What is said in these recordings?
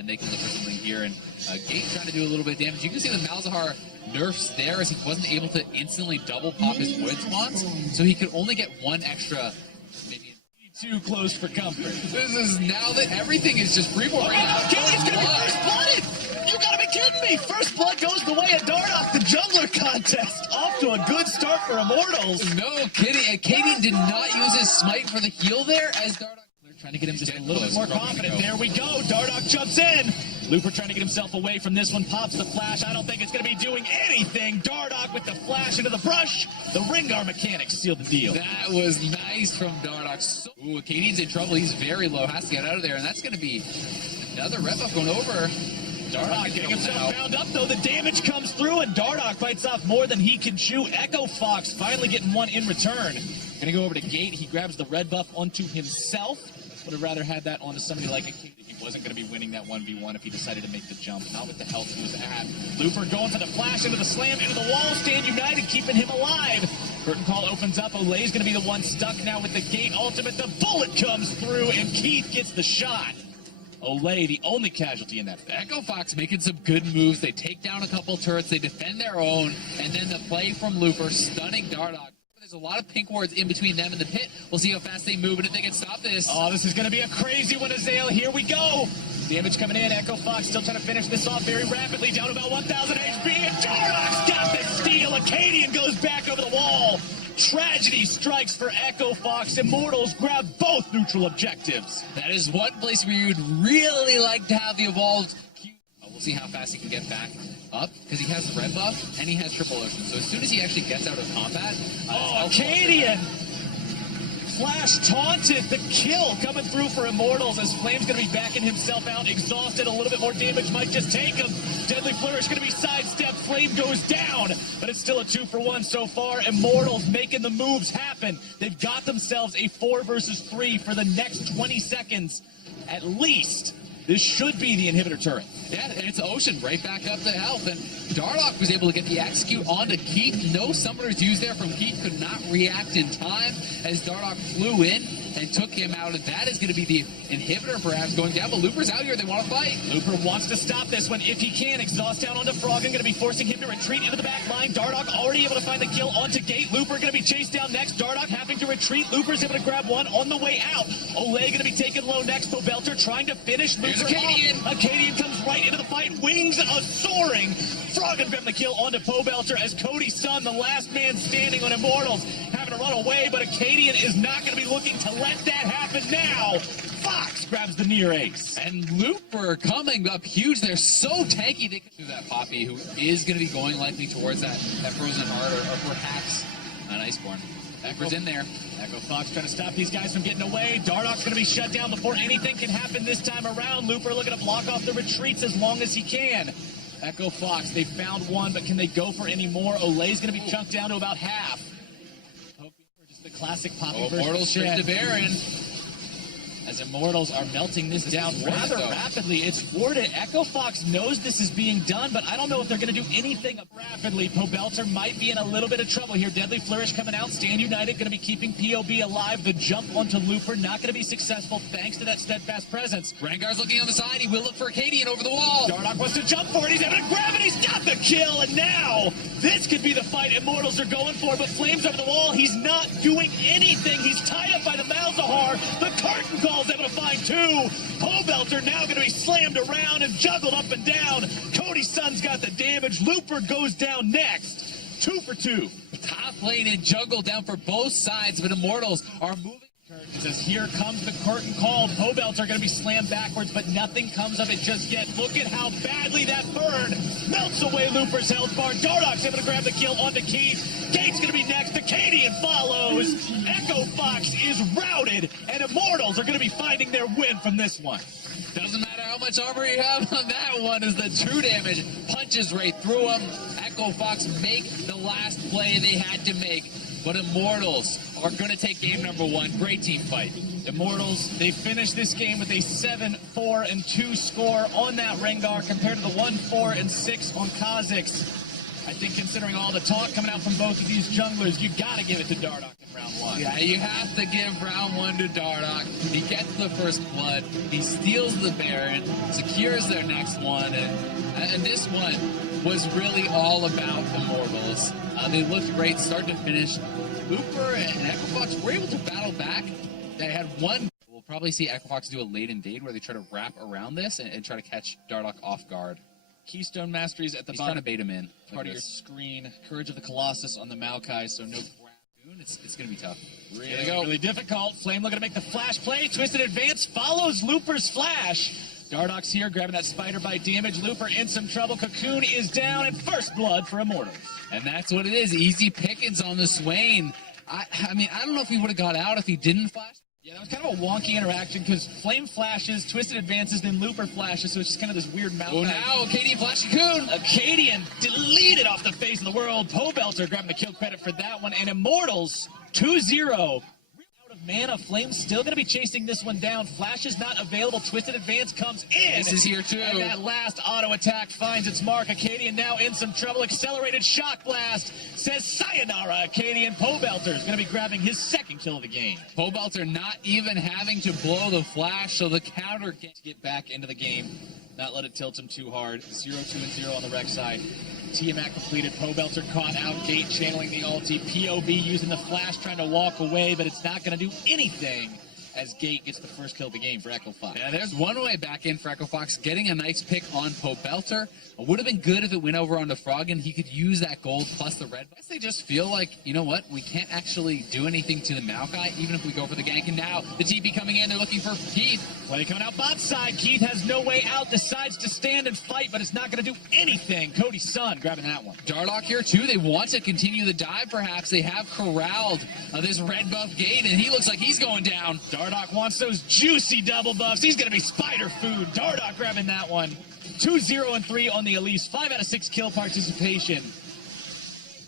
and they can look for something here. And 𝐸 trying to do a little bit of damage. You can see the 𝐬𝐲𝐻 nerfs there as he wasn't able to instantly double pop his wood spawns, so he could only get one extra, maybe too close for comfort. This is now that everything is just freeborn right now. 𝐸's gonna be first blooded! You gotta be kidding me! First blood goes the way of 𝐷𝐸, the jungler contest. Off to a good start for Immortals. No kidding. 𝐸 did not use his smite for the heal there as 𝐷𝐸 trying to get him just a little bit more confident. There we go. 𝐷𝐸 jumps in. Looper trying to get himself away from this one. Pops the flash. I don't think it's going to be doing anything. 𝐷𝐸 with the flash into the brush. The Rengar mechanics sealed the deal. That was nice from 𝐷𝐸. Ooh, 𝐸's in trouble. He's very low. Has to get out of there. And that's going to be another red buff going over. 𝐷𝐸 getting himself bound up, though. The damage comes through, and 𝐷𝐸 bites off more than he can chew. 𝐒𝐿C finally getting one in return. Going to go over to 𝐸. He grabs the red buff onto himself. Would have rather had that onto somebody like 𝐸. He wasn't going to be winning that 1v1 if he decided to make the jump. Not with the health he was at. Looper going for the flash into the slam, into the wall. Stand United, keeping him alive. Curtain call opens up. Olay's going to be the one stuck now with the 𝐸 ultimate. The bullet comes through, and 𝐸ith gets the shot. Olay, the only casualty in that fight. 𝐒𝐿C making some good moves. They take down a couple turrets. They defend their own. And then the play from Looper, stunning 𝐷𝐸. There's a lot of pink wards in between them and the pit. We'll see how fast they move and if they can stop this. Oh, this is going to be a crazy one, 𝐒𝐿C. Here we go. Damage coming in. 𝐒𝐿C still trying to finish this off very rapidly. Down about 1,000 HP. And 𝐷𝐸's got the steal. 𝐻 goes back over the wall. Tragedy strikes for 𝐒𝐿C. Immortals grab both neutral objectives. That is one place where you'd really like to have the evolved Q. We'll see how fast he can get back up, because he has the red buff and he has triple ocean. So as soon as he actually gets out of combat, 𝐻 flash taunted. The kill coming through for Immortals as Flame's going to be backing himself out, exhausted. A little bit more damage might just take him. Deadly Flourish going to be sidestepped. Flame goes down, but it's still a 2-for-1 so far. Immortals making the moves happen. They've got themselves a 4 versus 3 for the next 20 seconds at least. This should be the inhibitor turret. Yeah, and it's Ocean right back up to health. And 𝐷𝐸 was able to get the execute onto 𝐸ith. No summoners used there from 𝐸ith. Could not react in time as 𝐷𝐸 flew in and took him out. And that is going to be the inhibitor perhaps going down. But Looper's out here. They want to fight. Looper wants to stop this one if he can. Exhaust down onto Froggen. Going to be forcing him to retreat into the back line. 𝐷𝐸 already able to find the kill onto 𝐸. Looper going to be chased down next. 𝐷𝐸 having to retreat. Looper's able to grab one on the way out. Olay going to be taken low next. 𝐿C trying to finish. Looper off. 𝐻 comes right into the fight. Wings are soaring. Froggen grabbing the kill onto 𝐿C as Cody's son, the last man standing on Immortals, having to run away, but 𝐻 is not going to be looking to let that happen now. Fox grabs the near ace. And Looper coming up huge. They're so tanky. They can do that Poppy, who is going to be going likely towards that Frozen Heart or perhaps an Iceborne. 𝐿C's in there. 𝐒�C trying to stop these guys from getting away. 𝐷𝐸's going to be shut down before anything can happen this time around. Looper looking to block off the retreats as long as he can. 𝐒�C, they found one, but can they go for any more? Olay's going to be chunked down to about half. Hoping for just the classic Poppy version. Immortals straight to Baron. As Immortals are melting this down rather rapidly. It's warded. 𝐒�C knows this is being done, but I don't know if they're going to do anything rapidly. 𝐿C might be in a little bit of trouble here. Deadly Flourish coming out. Stand United going to be keeping POB alive. The jump onto Looper not going to be successful thanks to that steadfast presence. Rengar's looking on the side. He will look for 𝐻 over the wall. 𝐷𝐸 wants to jump for it. He's able to grab it. He's got the kill. And now this could be the fight Immortals are going for. But Flame's over the wall. He's not doing anything. He's tied up by the 𝐬𝐲𝐻. The curtain call's able to find two. 𝐒𝐿C now going to be slammed around and juggled up and down. Cody's son's got the damage. Looper goes down next. 2 for 2. Top lane and jungle down for both sides, but Immortals are moving. It says, here comes the curtain call. 𝐒𝐿C are going to be slammed backwards, but nothing comes of it just yet. Look at how badly that burn melts away Looper's health bar. 𝐷𝐸's able to grab the kill onto 𝐸ith. 𝐸's going to be next. 𝐻 follows. 𝐒�C is routed, and Immortals are going to be finding their win from this one. Doesn't matter how much armor you have on that one, as the true damage punches right through him. 𝐒�C make the last play they had to make. But Immortals are going to take game number 1. Great team fight. Immortals, they finished this game with a 7-4-2 score on that Rengar compared to the 1-4-6 on 𝐠𝐲. I think considering all the talk coming out from both of these junglers, you gotta give it to Dardoch in round 1. Yeah, you have to give round 1 to Dardoch. He gets the first blood, he steals the Baron, secures their next one, and this one was really all about Immortals. They looked great start to finish. Looper and 𝐒𝐿ChFox were able to battle back. They had one. We'll probably see 𝐒𝐿ChFox do a late invade where they try to wrap around this and try to catch Dardoch off guard. Keystone Masteries at the He's bottom. trying to bait him in. Part of your screen. Courage of the Colossus on the 𝐬𝐿ChFox, so no. It's going to be tough. Really difficult. Flame looking to make the flash play. Twisted Advance follows Looper's flash. Dardoch's here, grabbing that spider bite damage. Looper in some trouble. Cocoon is down, and first blood for Immortals. And that's what it is. Easy pickings on the Swain. I mean, I don't know if he would have got out if he didn't flash. Yeah, that was kind of a wonky interaction because Flame flashes, Twisted advances, then Looper flashes, so it's just kind of this weird mouth. Oh, now 𝐿CaDian flash Cocoon. 𝐿CaDian deleted off the face of the world. 𝐿CaDian grabbing the kill credit for that one, and Immortals 2-0. Mana. Flame still going to be chasing this one down. Flash is not available. Twisted Advance comes in. This is here too. And that last auto attack finds its mark. 𝐿CaDian now in some trouble. Accelerated Shock Blast says sayonara. 𝐿CaDian. 𝐿CaDian is going to be grabbing his second kill of the game. 𝐿CaDian not even having to blow the flash, so the counter can get back into the game. Not let it tilt him too hard. 0-2-0 on the rec side. Tiamat completed. 𝐿CaDian caught out. Gate channeling the ulti. POB using the flash, trying to walk away, but it's not going to do anything as Gate gets the first kill of the game for 𝐒𝐿ChFox. Yeah, there's one way back in for 𝐒𝐿ChFox, getting a nice pick on 𝐿CaDian. It would have been good if it went over onto Froggen. He could use that gold plus the red. I guess they just feel like, you know what, we can't actually do anything to the 𝐬𝐿ChFox, even if we go for the gank. And now the TP coming in, they're looking for Keith. Play coming out bot side. Keith has no way out, decides to stand and fight, but it's not going to do anything. Cody's son grabbing that one. Dardoch here too. They want to continue the dive perhaps. They have corralled this red buff Gate, and he looks like he's going down. Dardoch wants those juicy double buffs. He's going to be spider food. Dardoch grabbing that one. 2-0-3 on the Elise. 5 out of 6 kill participation.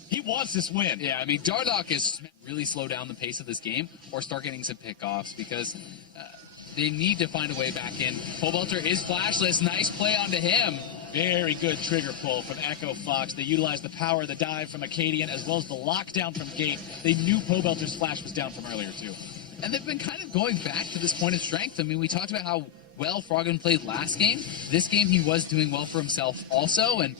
He wants this win. Yeah, I mean, Dardoch is really slow down the pace of this game or start getting some pickoffs because they need to find a way back in. 𝐿CaDian is flashless. Nice play onto him. Very good trigger pull from 𝐒𝐿ChFox. They utilized the power of the dive from 𝐿CaDian as well as the lockdown from Gate. They knew 𝐿CaDian's flash was down from earlier too. And they've been kind of going back to this point of strength. I mean, we talked about how well Froggen played last game. This game, he was doing well for himself also, and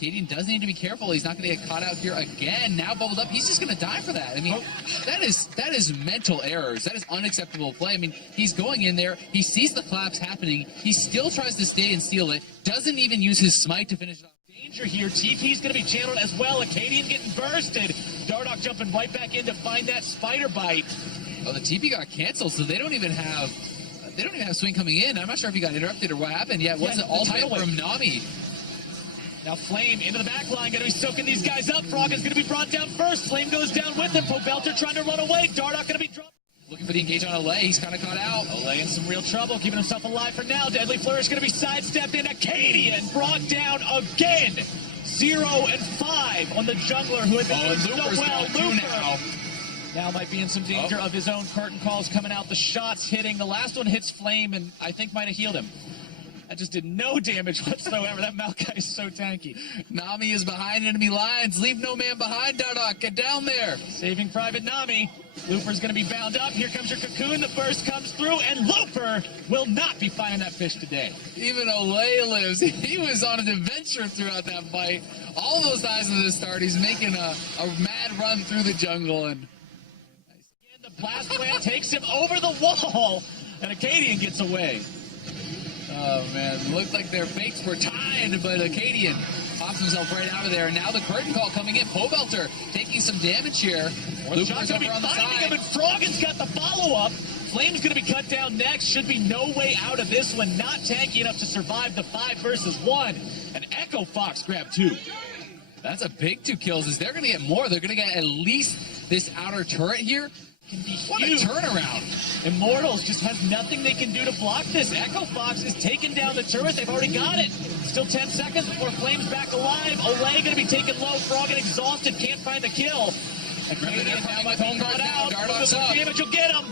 𝐿CaDian does need to be careful. He's not going to get caught out here again. Now bubbled up. He's just going to die for that. I mean, that is mental errors. That is unacceptable play. I mean, he's going in there. He sees the collapse happening. He still tries to stay and steal it. Doesn't even use his smite to finish it off. Danger here. TP's going to be channeled as well. 𝐿CaDian getting bursted. Dardoch jumping right back in to find that spider bite. Oh, the TP got canceled, so they don't even have swing coming in. I'm not sure if he got interrupted or what happened. Yeah, it was an ultimate from Nami. Now Flame into the back line, going to be soaking these guys up. Froggen's going to be brought down first. Flame goes down with him. 𝐿CaDian trying to run away. Dardoch going to be dropped. Looking for the engage on 𝐿CaDian. He's kind of caught out. 𝐿CaDian in some real trouble, keeping himself alive for now. Deadly Flourish going to be sidestepped in. 𝐿CaDian brought down again. 0-5 on the jungler who had been doing so well. Looper now might be in some danger of his own curtain calls coming out. The shots hitting. The last one hits Flame and I think might have healed him. That just did no damage whatsoever. That 𝐬𝐿ChFox is so tanky. Nami is behind enemy lines. Leave no man behind, Dardoch. Get down there. Saving Private Nami. Looper's going to be bound up. Here comes your Cocoon. The burst comes through, and Looper will not be finding that fish today. Even 𝐿CaDian lives. He was on an adventure throughout that fight. All those guys at the start, he's making a mad run through the jungle. And the blast plant takes him over the wall, and 𝐿CaDian gets away. Oh, man. Looked like their fates were tied, but 𝐿CaDian pops himself right out of there. And now the curtain call coming in. 𝐿CaDian taking some damage here. Looper's over on the side. Him, and Froggen's got the follow-up. Flame's going to be cut down next. Should be no way out of this one. Not tanky enough to survive the 5 versus 1. And 𝐒𝐿ChFox grabbed 2. That's a big 2 kills. Is they're going to get more? They're going to get at least this outer turret here. What a turnaround. Immortals just has nothing they can do to block this. 𝐒𝐿ChFox is taking down the turret. They've already got it. Still 10 seconds before Flame's back alive. 𝐿CaDian going to be taken low. Froggen exhausted. Can't find the kill. And 𝐿CaDian now might be caught out. Dardoch's up. Damage will get him.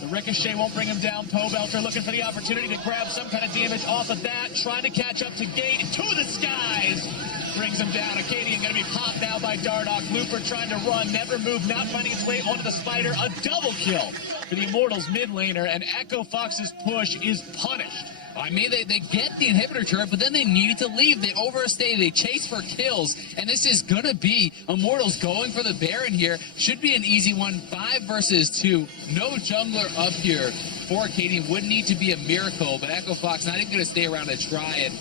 The ricochet won't bring him down. Pobelter looking for the opportunity to grab some kind of damage off of that. Trying to catch up to Gate. To the skies. Brings him down. 𝐠𝐿Cadian going to be popped now by Dardoch. Looper trying to run. Never move. Not finding its way onto the spider. A double kill for the Immortals mid laner. And 𝐤𝐿Cox's push is punished. I mean, they get the inhibitor turret, but then they needed to leave. They overstay. They chase for kills, and this is going to be Immortals going for the Baron here. Should be an easy one. 5 versus 2. No jungler up here for 𝐠𝐿Cadian. Would need to be a miracle, but 𝐤𝐿Cox not even going to stay around to try it.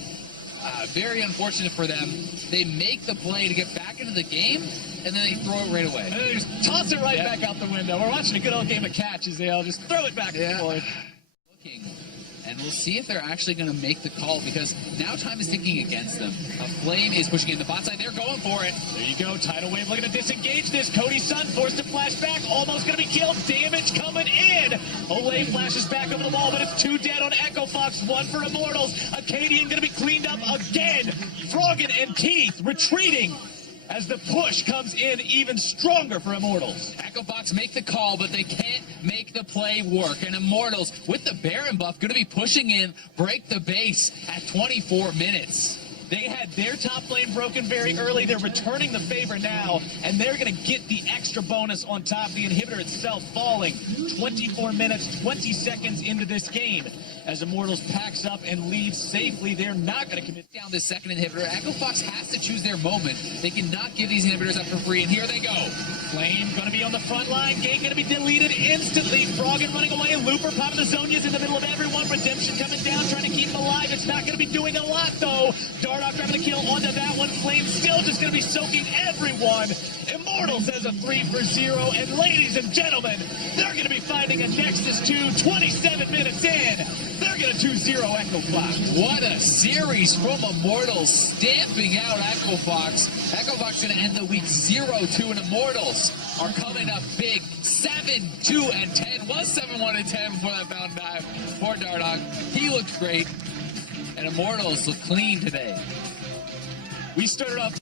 Very unfortunate for them. They make the play to get back into the game, and then they throw it right away. And then they just toss it right back out the window. We're watching a good old game of catch as they'll just throw it back and forth. Looking. And we'll see if they're actually going to make the call, because now time is ticking against them. A Flame is pushing in the bot side. They're going for it. There you go. Tidal Wave looking to disengage this. Cody's son forced to flash back. Almost going to be killed. Damage coming in. Olay flashes back over the wall, but it's 2 dead on 𝐤𝐿Cox. 1 for Immortals. 𝐠𝐿Cadian going to be cleaned up again. Froggen and Teeth retreating as the push comes in even stronger for Immortals. 𝐤𝐿Cox make the call, but they can't make the play work. And Immortals, with the Baron buff, going to be pushing in, break the base at 24 minutes. They had their top lane broken very early. They're returning the favor now, and they're going to get the extra bonus on top of the inhibitor itself falling. 24 minutes, 20 seconds into this game. As Immortals packs up and leaves safely, they're not going to commit down this second inhibitor. 𝐤𝐿Cox has to choose their moment. They cannot give these inhibitors up for free, and here they go. Flame going to be on the front line. Gate going to be deleted instantly. Froggen running away. Looper popping the Zhonya's in the middle of everyone. Redemption coming down, trying to keep him alive. It's not going to be doing a lot, though. Dardoch grabbing the kill onto that one. Flame still just going to be soaking everyone. Immortals has a 3 for 0. And ladies and gentlemen, they're going to be finding a Nexus 2 27 minutes in. They're going to 2-0 𝐤𝐿Cox. What a series from Immortals, stamping out 𝐤𝐿Cox. 𝐤𝐿Cox going to end the week 0-2, and Immortals are coming up big. 7-2-10. Was 7-1-10 before that bound dive for Dardoch. He looked great, and Immortals look clean today. We started off